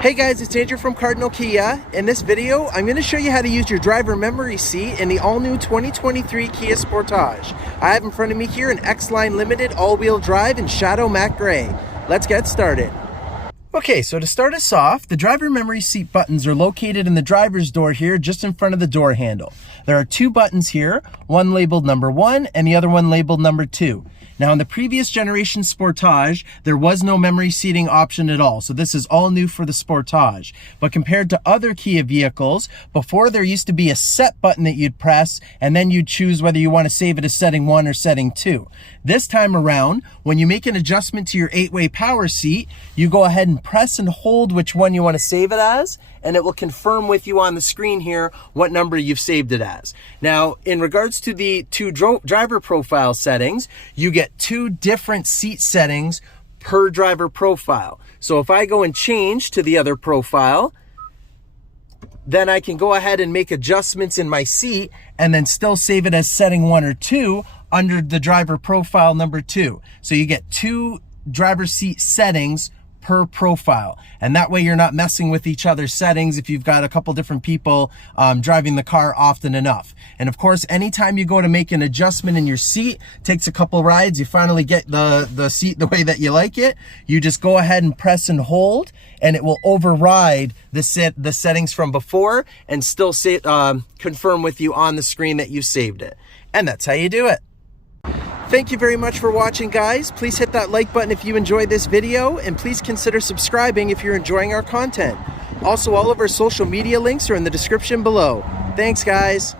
Hey guys, it's Andrew from Cardinal Kia. In this video, I'm going to show you how to use your driver memory seat in the all-new 2023 Kia Sportage. I have in front of me here an X-Line Limited all-wheel drive in Shadow Matte Gray. Let's get started. Okay, so to start us off, the driver memory seat buttons are located in the driver's door here, just in front of the door handle. There are two buttons here, one labeled number 1 and the other one labeled number 2. Now, in the previous generation Sportage, there was no memory seating option at all. So this is all new for the Sportage. But compared to other Kia vehicles, before there used to be a set button that you'd press, and then you'd choose whether you want to save it as setting 1 or setting 2. This time around, when you make an adjustment to your 8-way power seat, you go ahead and press and hold which one you want to save it as, and it will confirm with you on the screen here what number you've saved it as. Now, in regards to the two driver profile settings, you get two different seat settings per driver profile. So if I go and change to the other profile, then I can go ahead and make adjustments in my seat and then still save it as setting 1 or 2 under the driver profile number 2. So you get two driver seat settings per profile, and that way you're not messing with each other's settings if you've got a couple different people driving the car often enough. And of course, anytime you go to make an adjustment in your seat, takes a couple rides, you finally get the seat the way that you like it, you just go ahead and press and hold, and it will override the settings from before and still confirm with you on the screen that you saved it. And that's how you do it. Thank you very much for watching, guys. Please hit that like button if you enjoyed this video, and please consider subscribing if you're enjoying our content. Also, all of our social media links are in the description below. Thanks, guys.